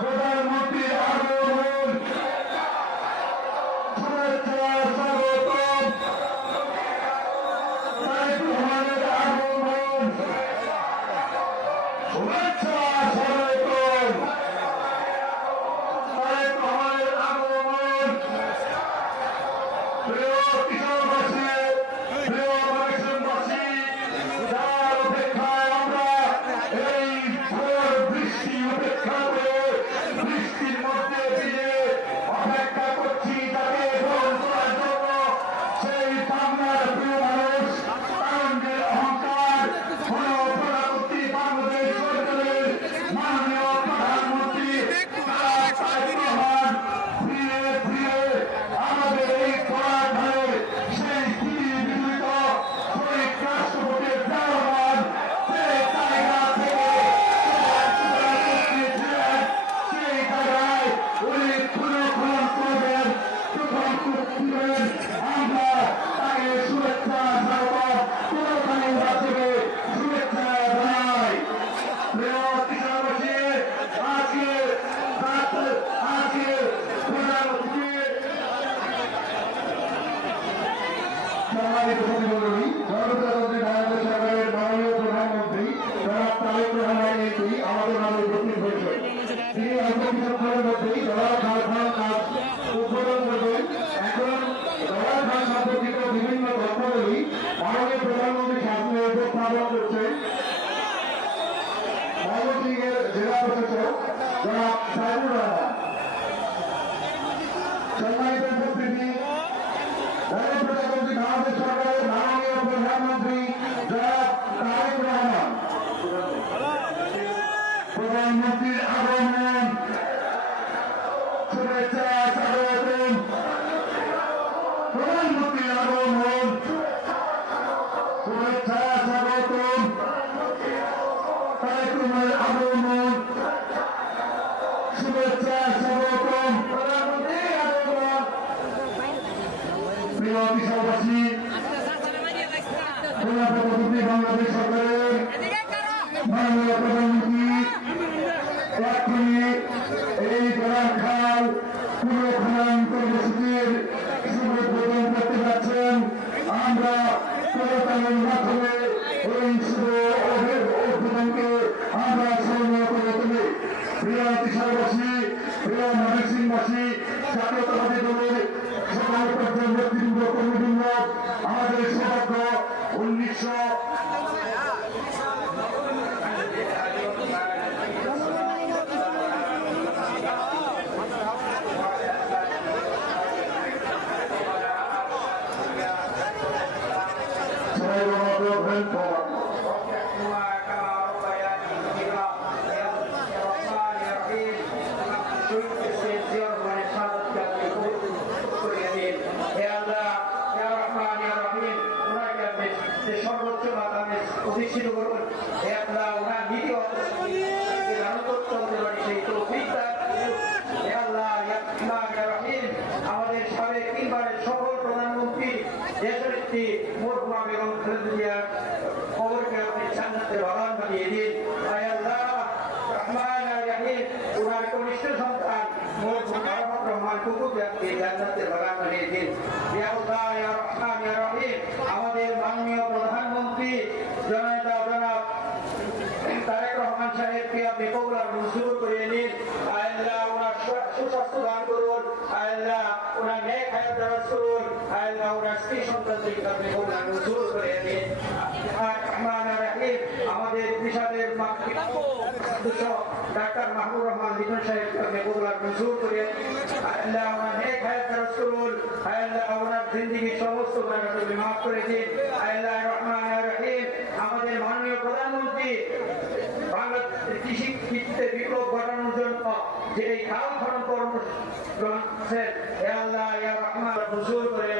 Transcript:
প্রধানমন্ত্রীর আগমন শুভেচ্ছা স্বাগতম। তারেক রহমানের আগমন শুভেচ্ছা স্বাগতম। তারেক রহমানের আগমন। প্রিয় কিশোরবাসী, প্রিয় বাংলাদেশবাসী, যার অপেক্ষায় আমরা এই ভোর বৃষ্টি উপেক্ষা করে বৃষ্টির মধ্যে দিয়ে অপেক্ষা করছি তাকে গ্রহণ করার জন্য, সেই বাংলার প্রিয় মানুষ, তারুণ্যের অহংকার, প্রধানমন্ত্রী বাংলাদেশ সরকারের মাননীয় প্রধানমন্ত্রী তারেক রহমান ফিরে ফিরে আমাদের এই পরাঘরে সেই বিরোধিত শহীদ রাষ্ট্রপতির দেওয়ান সেই জায়গা থেকে সেই জায়গায় উনি পুনঃখনন করবেন, করবেন। আমরা তাকে শুভেচ্ছা স্বাগত পুনঃখনন হিসেবে শুভেচ্ছা জানাই। প্রিয় কিশোরবাসী, আজকে প্রধানমন্ত্রী সম্মানিত প্রতিমন্ত্রী, গণপ্রজাতন্ত্রী বাংলাদেশ সরকারের মাননীয় প্রধানমন্ত্রী জনাব তারেক রহমান এমপি আমাদের মাঝে উপস্থিত হয়েছে। তিনি অল্প কিছুক্ষণের মধ্যেই দলাল কারখানার কাজ উদ্বোধন করবেন। এখন দলাল খান সম্পর্কিত বিভিন্ন তথ্যাবলী মাননীয় প্রধানমন্ত্রী সামনে উপস্থাপন করছেন। ময়মনসিংহের জেলা প্রশাসক জনাব সাইদুর রহমান। সম্মানিত উপস্থিতি, গণপ্রজাতন্ত্রী বাংলাদেশ সরকারের মাননীয় প্রধানমন্ত্রী জনাব তারেক রহমান। প্রধানমন্ত্রীর আগমন শুভেচ্ছা স্বাগতম। প্রধানমন্ত্রীর আগমন শুভেচ্ছা স্বাগতম। তারেক রহমানের আগমন শুভেচ্ছা স্বাগতম। প্রধানমন্ত্রীর আগমন। প্রিয় কিশোরবাসী, প্রধানমন্ত্রী বাংলাদেশ সরকারের মাননীয় প্রধানমন্ত্রী এই দলাল খাল পুনঃখনন কর্মসূচির শুভ উদ্বোধন করতে যাচ্ছেন। আমরা করতালির মাধ্যমে এই শুভ উদ্বোধনকে আমরা স্মরণীয় করে তুলি। প্রিয় কিশোরবাসী, প্রিয় ময়মনসিংহবাসী, জাতীয়তাবাদী দলের সকল পর্যায়ের নেতৃবৃন্দ, কর্মীবৃন্দ, আমাদের সৌভাগ্য 1900 সর্বোচ্চ মাতামে প্রতিষ্ঠিত করুন। ওনার নীতি চলতে পারি সেই আমাদের সাবেক তিনবারের সফল প্রধানমন্ত্রী দেশনেত্রী মরহুমা বেগম খালেদা জিয়ার খবরকে আপনি জান্নাতের বাগান বানিয়ে দিন। ওনার কনিষ্ঠ সন্তান রহমান কুকুরকে আপনি জান্নাতের বাগান বানিয়ে দিন। আমাদের মাননীয় প্রধানমন্ত্রী জনাব তারেক রহমান সাহেবকে আপনি কবুলার মঞ্জুর করে নিন। আল্লাহ ওনার সুস্বাস্থ্য দান করুন। আল্লাহ ওনার নেক হায়াত দারাজ করুন। আল্লাহ ওনার স্ত্রী সন্তানকে আপনি কবুলার মঞ্জুর করে নিন। আমাদের বিষাদের ডাক্তার মাহবুব রহমান লিটন সাহেবকে আপনি কবুলার মঞ্জুর করে আল্লাহ ওনার নেক হায়াত দারাজ করুন। আল্লাহ ওনার জিন্দেগীর সমস্ত গুনাহকে মাফ করে দিন। আল্লাহ রহমানির রহিম, আমাদের মাননীয় প্রধানমন্ত্রী বাংলাদেশের কৃষি ক্ষেত্রে বিপ্লব ঘটানোর জন্য যে এই খাল খনন কর্মসূচি গ্রহণ করেছেন, আল্লাহ ইয়া রহমান মঞ্জুর করে